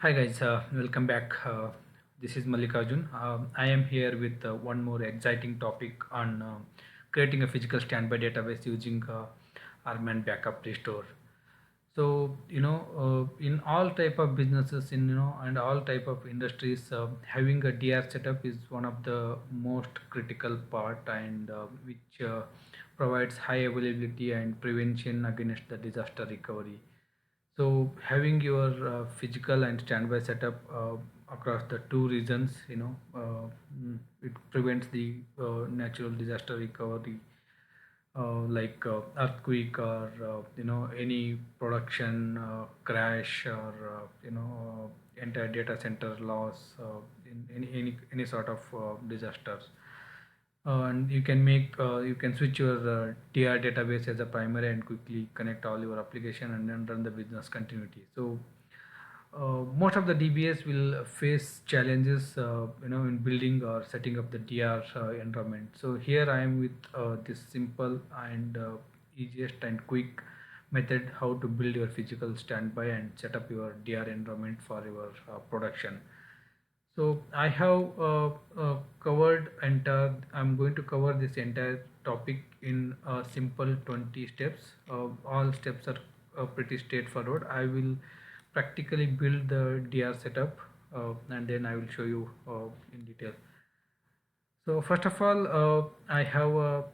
Hi guys, welcome back. This is Mallikarjun. I am here with one more exciting topic on creating a physical standby database using Arman Backup Restore. So in all type of businesses, and all type of industries, having a DR setup is one of the most critical part, and which provides high availability and prevention against the disaster recovery. So having your physical and standby setup across the two regions, it prevents the natural disaster recovery, like earthquake or any production crash, or entire data center loss, in any sort of disasters. And you can switch your TR database as a primary and quickly connect all your application and then run the business continuity. So most of the DBS will face challenges, in building or setting up the DR environment. So here I am with this simple and easiest and quick method how to build your physical standby and set up your DR environment for your production. So I have covered entire. I'm going to cover this entire topic in simple 20 steps. All steps are pretty straightforward. I will practically build the DR setup, and then I will show you in detail. So first of all, I have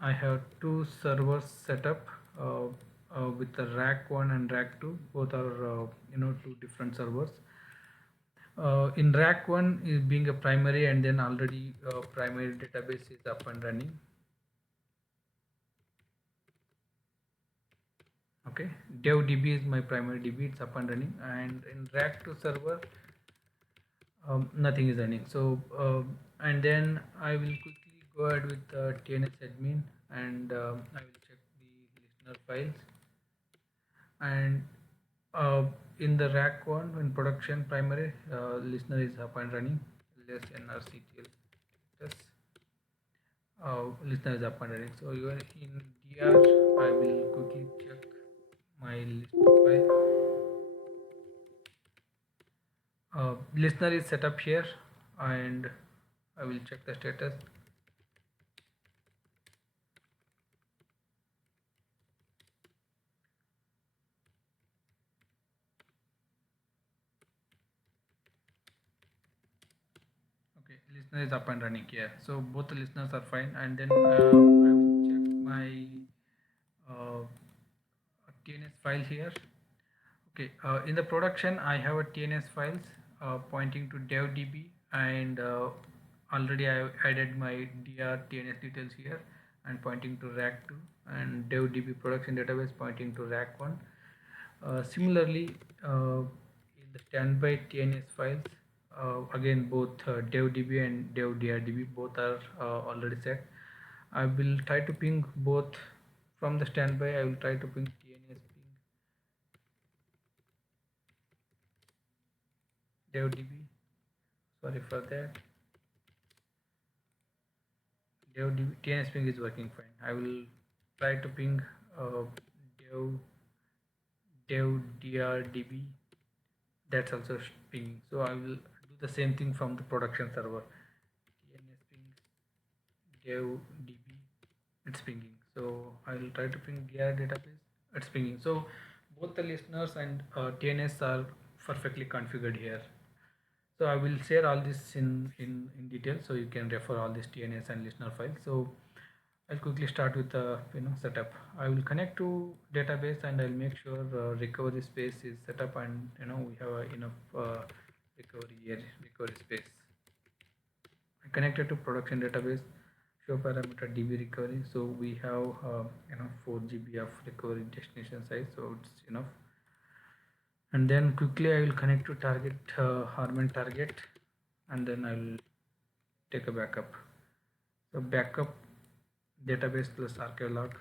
I have two servers set up with the rack 1 and rack 2. Both are two different servers. In rack 1 is being a primary, and then already primary database is up and running. Okay, DevDB is my primary DB, it's up and running. And in rack 2 server, nothing is running. So and then I will quickly go ahead with TNS admin, and I will check the listener files. And uh, in the rack 1 in production primary, listener is up and running. Less nrctl test, listener is up and running. So you are in DR. I will quickly check my listener file. Listener is set up here, and I will check the status. Okay, listener is up and running here. So both the listeners are fine, and then I will check my uh, TNS file here. Okay, in the production, I have a TNS files pointing to devdb, and already I have added my dr TNS details here and pointing to rack 2, and devdb production database pointing to rack 1. Similarly, in the standby TNS files, again both devdb and devdrdb both are already set. I will try to ping both from the standby. I will try to ping TNS ping devdb. Sorry for that. Dev TNS ping is working fine. I will try to ping dev drdb. That's also pinging. So I will do the same thing from the production server. TNS ping dev db. It's pinging. So I will try to ping dr database. It's pinging. So both the listeners and TNS are perfectly configured here. So I will share all this in detail, so you can refer all this TNS and listener files. So I'll quickly start with the setup. I will connect to database, and I'll make sure recovery space is set up, and we have enough recovery space. I connected to production database, show parameter DB recovery. So we have 4 GB of recovery destination size, so it's enough. And then quickly I will connect to target, Harman target, and then I will take a backup. So backup database plus archive log.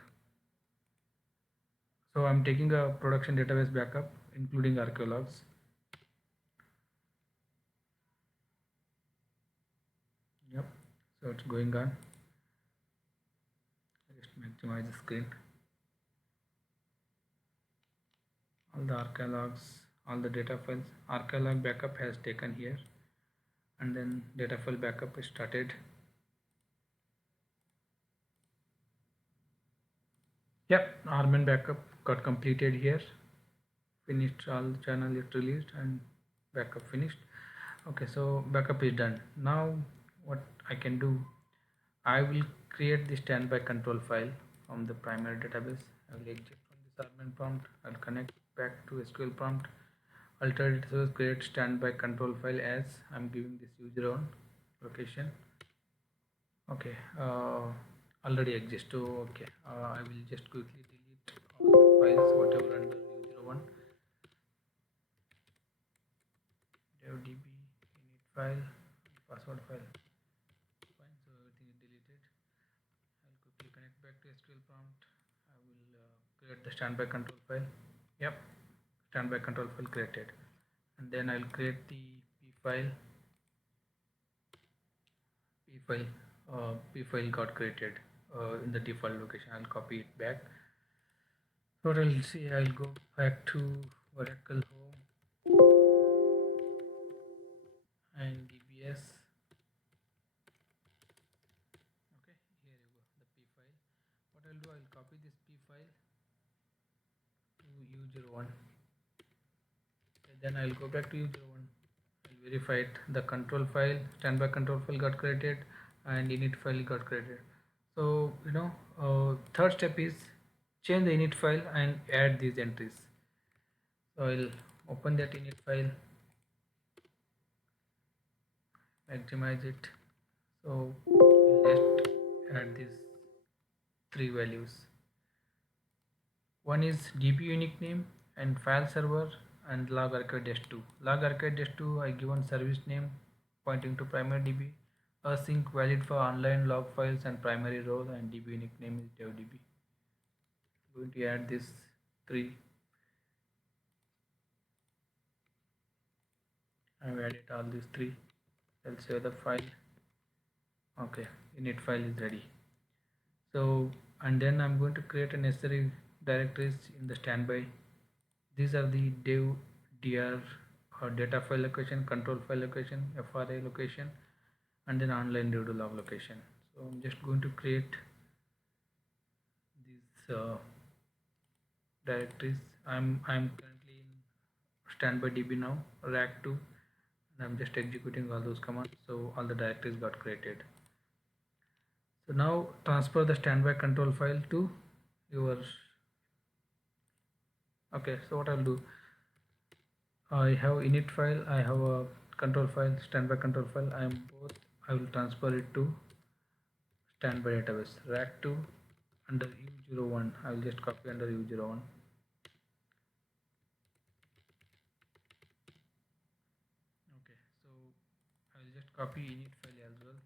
So I'm taking a production database backup including archive logs. Yep. So it's going on. I just maximize the screen. All the archive logs all the data files. Arcalog backup has taken here, and then data file backup is started. Yep, Armin backup got completed here. Finished, all the channel is released and backup finished. Okay, so backup is done. Now what I can do, I will create the standby control file from the primary database. I will exit from this admin prompt. I'll connect back to SQL prompt. Alternative create standby control file as I'm giving this user on location. Okay, already exists. So okay, I will just quickly delete all the files whatever under u01 devdb init file password file. Fine, so everything is deleted. I'll quickly connect back to SQL prompt. I will create the standby control file. Yep, standby control file created, and then I'll create the p file. P file got created in the default location. I'll copy it back. So I'll see. I'll go back to Oracle Home and DBS. Okay, here you go, the P file. What I'll do, I'll copy this P file to U01. Then I'll go back to U01. I'll verify it. The control file, standby control file got created, and init file got created. So third step is change the init file and add these entries. So I'll open that init file, maximize it. So we'll just add these three values. One is DB unique name and file server and log archive-2. Log archive-2 I given service name pointing to primary DB. Async valid for online log files and primary role, and DB unique name is devdb. I'm going to add this three. I've added all these three. I'll save the file. Okay, init file is ready. So, and then I'm going to create a necessary directories in the standby. These are the dev dr or data file location, control file location, FRA location, and then online dev to log location. So I'm just going to create these directories. I'm currently in standby DB now, rack2, and I'm just executing all those commands. So all the directories got created. So now transfer the standby control file to your. Okay, so what I'll do, I have init file, I have a control file, standby control file. I will transfer it to standby database rack2 under u01. I will just copy under u01. Okay, so I will just copy init file as well.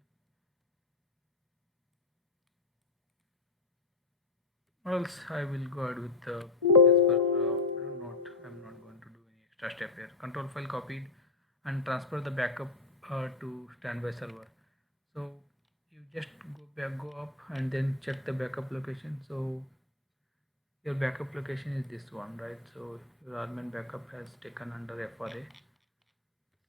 Or else I will go ahead with as per I'm not going to do any extra step here. Control file copied and transfer the backup to standby server. So you just go up and then check the backup location. So your backup location is this one, right? So your admin backup has taken under FRA. So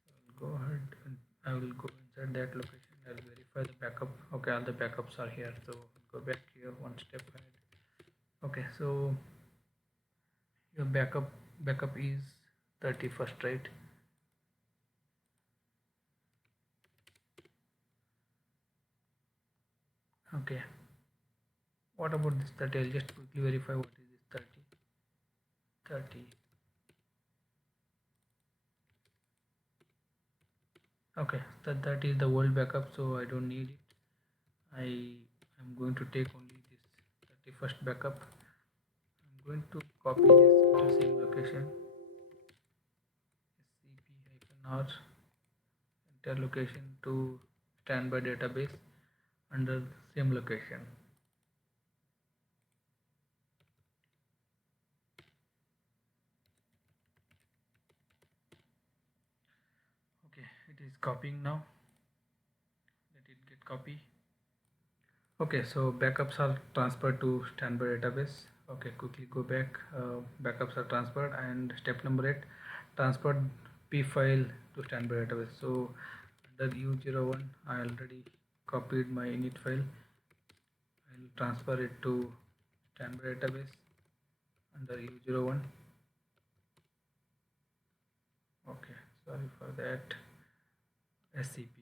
I'll go ahead and I will go inside that location. I'll verify the backup. Okay, all the backups are here. So go back here one step ahead. Okay, so your backup is 31st, right? Okay, what about this 30? I'll just quickly verify what is this 30. Okay, that is the old backup, so I don't need it. I am going to take only this 31st backup. I'm going to copy this into same location, scp-r, enter location to standby database under same location. Okay, it is copying now. Let it get copy. Okay, so backups are transferred to standby database. Okay, quickly go back. Backups are transferred, and step number 8, transfer p file to standby database. So under u01 I already copied my init file. I'll transfer it to standby database under u01. Okay, sorry for that. SCP.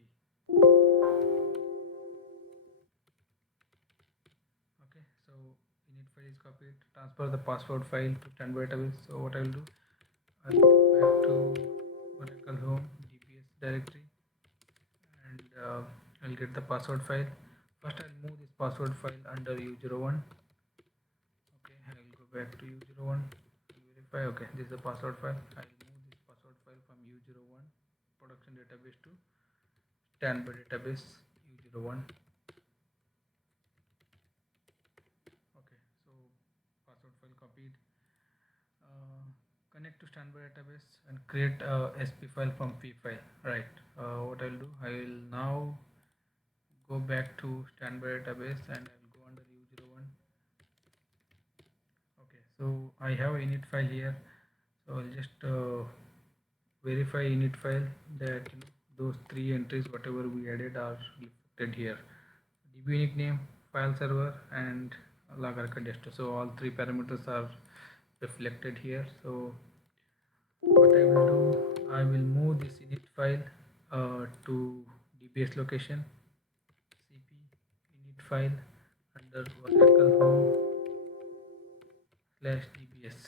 Okay, so init file is copied. Transfer the password file to standby database. So what I will do, I'll go back to Oracle Home DBS directory, and I'll get the password file. First I'll move this password file under u01. Okay, I'll go back to u01, verify. Okay, this is the password file. I'll move this password file from u01 production database to standby database u01. Okay, so password file copied. uh, Connect to standby database and create a sp file from p file, right? What I'll do, I will now go back to standby database and I'll go under u01. Okay, so I have init file here, so I'll just verify init file that those three entries whatever we added are reflected here: db unique name, file server, and log archive desktop. So all three parameters are reflected here. So what I will do, I will move this init file to dbs location, cp init file under Oracle Home /dbs.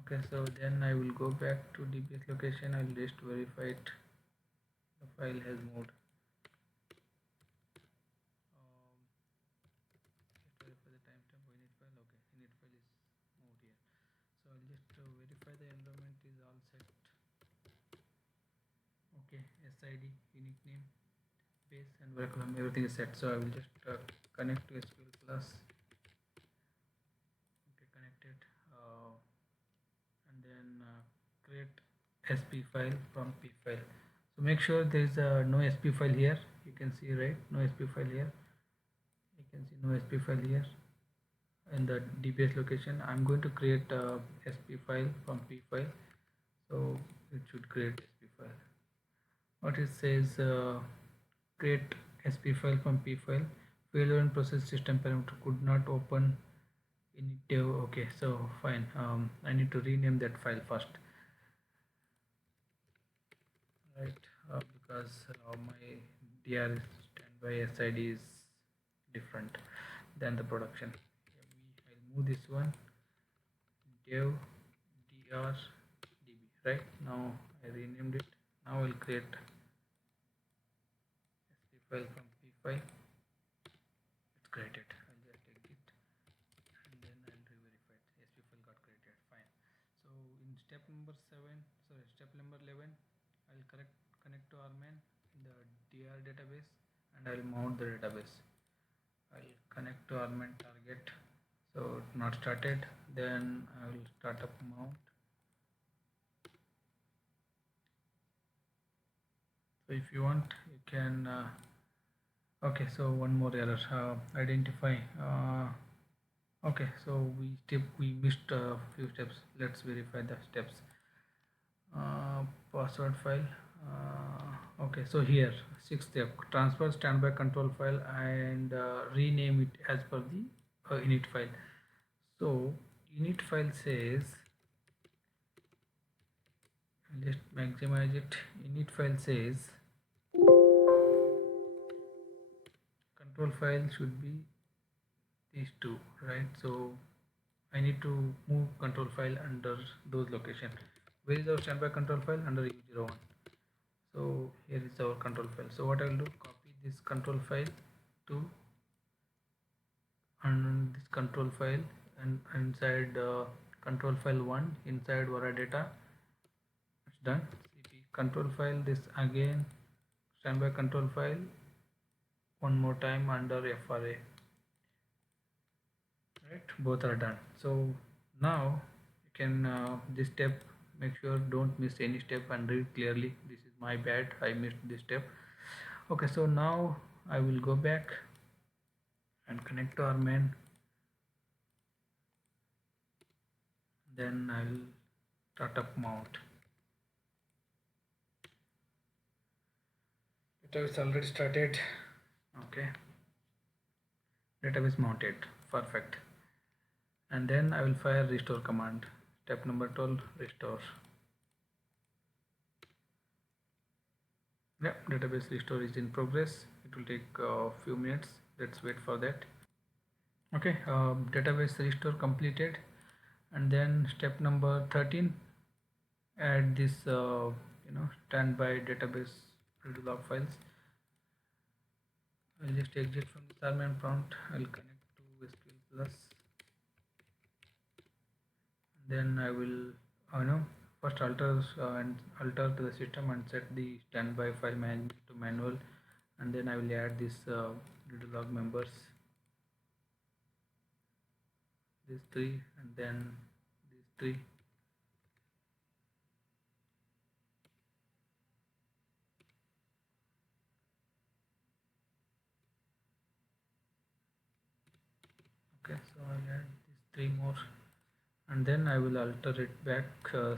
Okay, so then I will go back to dbs location. I'll just verify it, the file has moved. Just verify the timestamp of init file. Okay, init file is moved here. So I'll just verify the environment is all set. Okay, sid, unique name, base, and curriculum, everything is set. So I will just connect to SQL class. Okay, connected, and then create sp file from p file. So make sure there is no sp file here. You can see, right? No sp file here. You can see no sp file here in the dbs location. I'm going to create a sp file from p file. So it should create sp file. What it says, create sp file from p file. Failure in process system parameter could not open init. Okay, so fine. I need to rename that file first, right? Because my dr standby sid is different than the production. I'll move this one, dev dr db, right? Now I renamed it. Now I'll create sp file from p file. It's created. I'll just exit and then I'll re-verify it. sp file got created. Fine. So in step number 7, sorry, step number 11, I'll connect to rman in the dr database and I'll mount the database. I'll connect to rman target. So not started. Then I will start up mount. So if you want, you can. Okay, so one more error. Identify. Okay, so we missed a few steps. Let's verify the steps. Password file. Okay, so here 6th step: transfer standby control file and rename it as per the init file. So init file says, just maximize it. Init file says control file should be these two, right? So I need to move control file under those location. Where is our standby control file? Under u01. So here is our control file. So what I will do, copy this control file to this control file, and inside control file 1 inside Vara data. It's done. Cp control file, this again standby control file one more time under FRA, right? Both are done. So now you can this step, make sure don't miss any step and read clearly. This is my bad, I missed this step. Okay, so now I will go back and connect to rman. Then I will startup mount. Database already started. Okay, database mounted. Perfect. And then I will fire restore command. Step number 12, restore. Yeah, database restore is in progress. It will take a few minutes. Let's wait for that. Okay, database restore completed. And then step number 13, add this standby database to log files. I'll just exit from the command prompt. I'll connect to SQL Plus. Then I will first alter to the system and set the standby file management to manual, and then I will add this log members, these three, and then these three. Okay, so I'll add these three more, and then I will alter it back,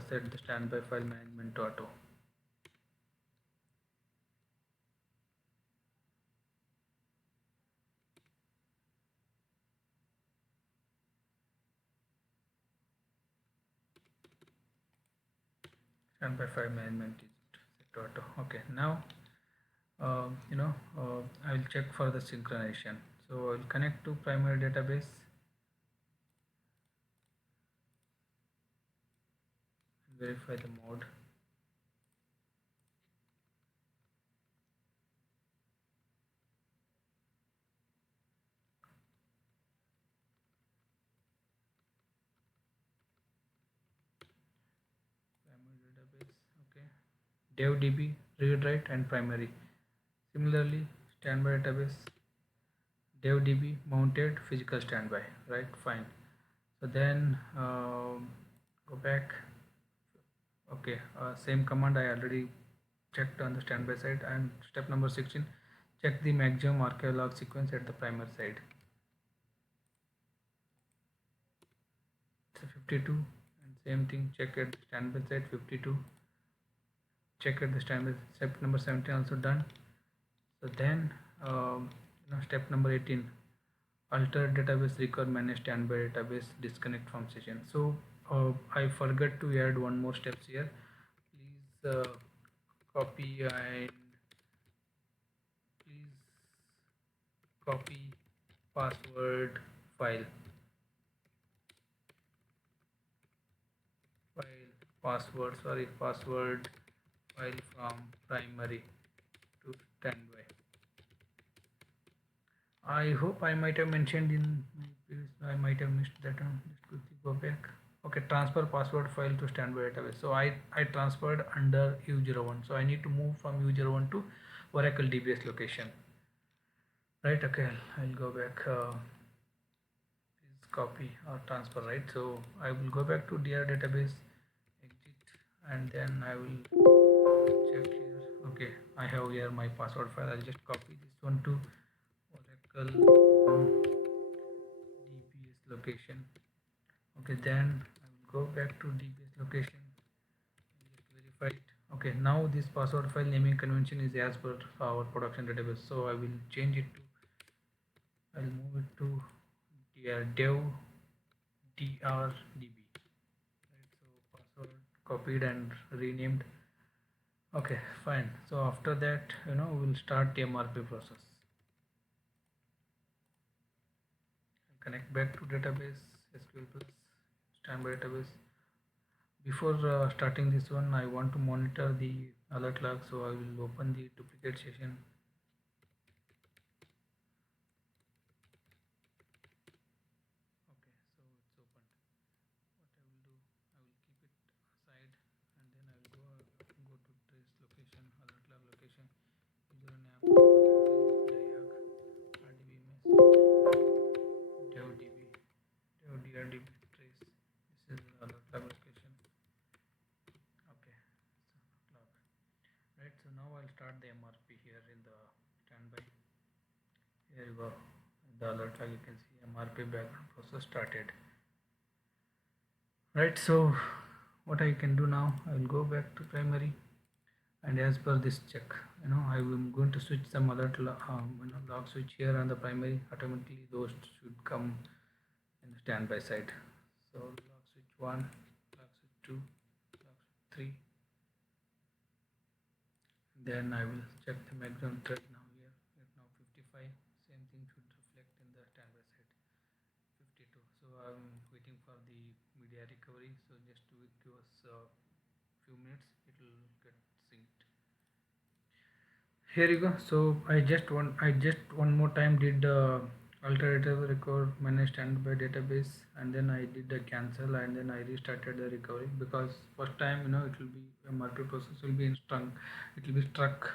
set the standby file management to auto. Standby file management is set to auto. Okay, now I will check for the synchronization. So I'll connect to primary database, and verify the mode. Primary database, okay. DevDB, read write and primary. Similarly, standby database, DevDB mounted physical standby, right? Fine. So then go back. Okay, same command I already checked on the standby side. And step number 16, check the maximum archive log sequence at the primary side. It's 52, and same thing, check at the standby side 52. Check at the standby. Step number 17 also done. So then step number 18, alter database record manage standby database disconnect from session. So I forgot to add one more steps here. Please copy and please copy password file password file from primary to standby. I hope I might have mentioned in my previous, I might have missed that one. Just quickly go back. Okay, transfer password file to standby database. So I transferred under U01. So I need to move from U01 to Oracle DBS location. Right, okay, I'll go back. Please copy or transfer, right? So I will go back to DR database, exit, and then I will check here. Okay, I have here my password file. I'll just copy this one to Oracle DBS location. Okay, then I will go back to DBS location and just verify it. Okay, now this password file naming convention is as per our production database. So I will change it to, I'll move it to dev drdb. Right, so password copied and renamed. Okay, fine. So after that, we'll start the MRP process. Connect back to database, SQL Plus, standby database. Before starting this one, I want to monitor the alert log, so I will open the duplicate session. Okay, so it's opened. What I will do, I will keep it aside, and then I will go to trace location, alert log location, username, diag, rdbms, devdb, devdrdb trace. This is alert log location. Okay, so log. Right, so now I'll start the MRP here in the standby. Here you go. In the alert log, you can see MRP background process started. Right, so what I can do now, I will go back to primary, and as per this check, I am going to switch some other log switch here on the primary. Automatically those should come in the standby side. So log switch 1, log switch 2, log switch 3, then I will check the maximum thread now here. It's now 55. Same thing should reflect in the standby side, 52. So I'm waiting for the media recovery. So just to give us a few minutes, it will get synced. Here you go. So I just one more time did alternative record manage standby database, and then I did the cancel, and then I restarted the recovery, because first time it will be MRP process will be it will be stuck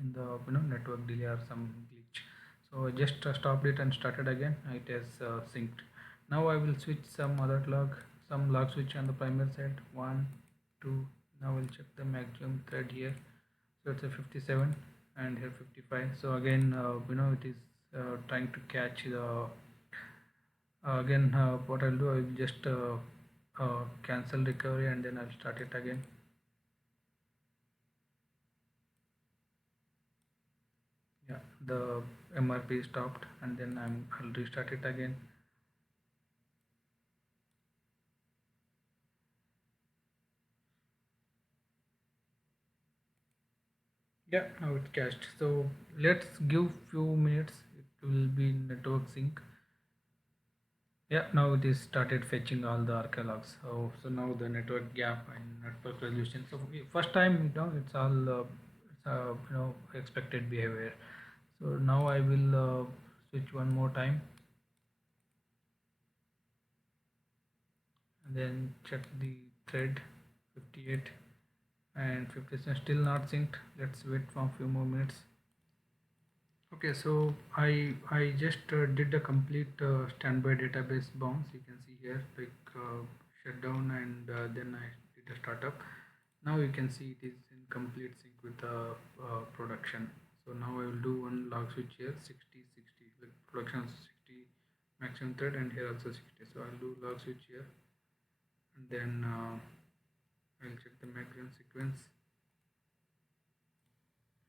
in the network delay or some glitch. So I just stopped it and started again. It has synced. Now I will switch some log switch on the primary side. 1, 2. Now we'll check the maximum thread here. So it's a 57, and here 55. So again, it is trying to catch the again. What I'll do, I will just cancel recovery, and then I'll start it again. Yeah, the MRP stopped, and then I'll restart it again. Yeah, now it's cached. So let's give few minutes. It will be network sync. Yeah, now it is started fetching all the archeologs. So now the network gap and network resolution. So first time, it's all expected behavior. So now I will switch one more time, and then check the thread 58 and 57 still not synced. Let's wait for a few more minutes. Okay, so I just did a complete standby database bounce. You can see here, like shutdown, and then I did a startup. Now you can see it is in complete sync with the production. So now I will do one log switch here, 60 60, like production 60 maximum thread, and here also 60. So I'll do log switch here, and then I'll check the maximum sequence.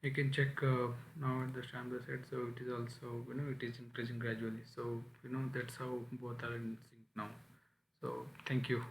You can check now at the standby side. So it is also, it is increasing gradually. So that's how both are in sync now. So thank you.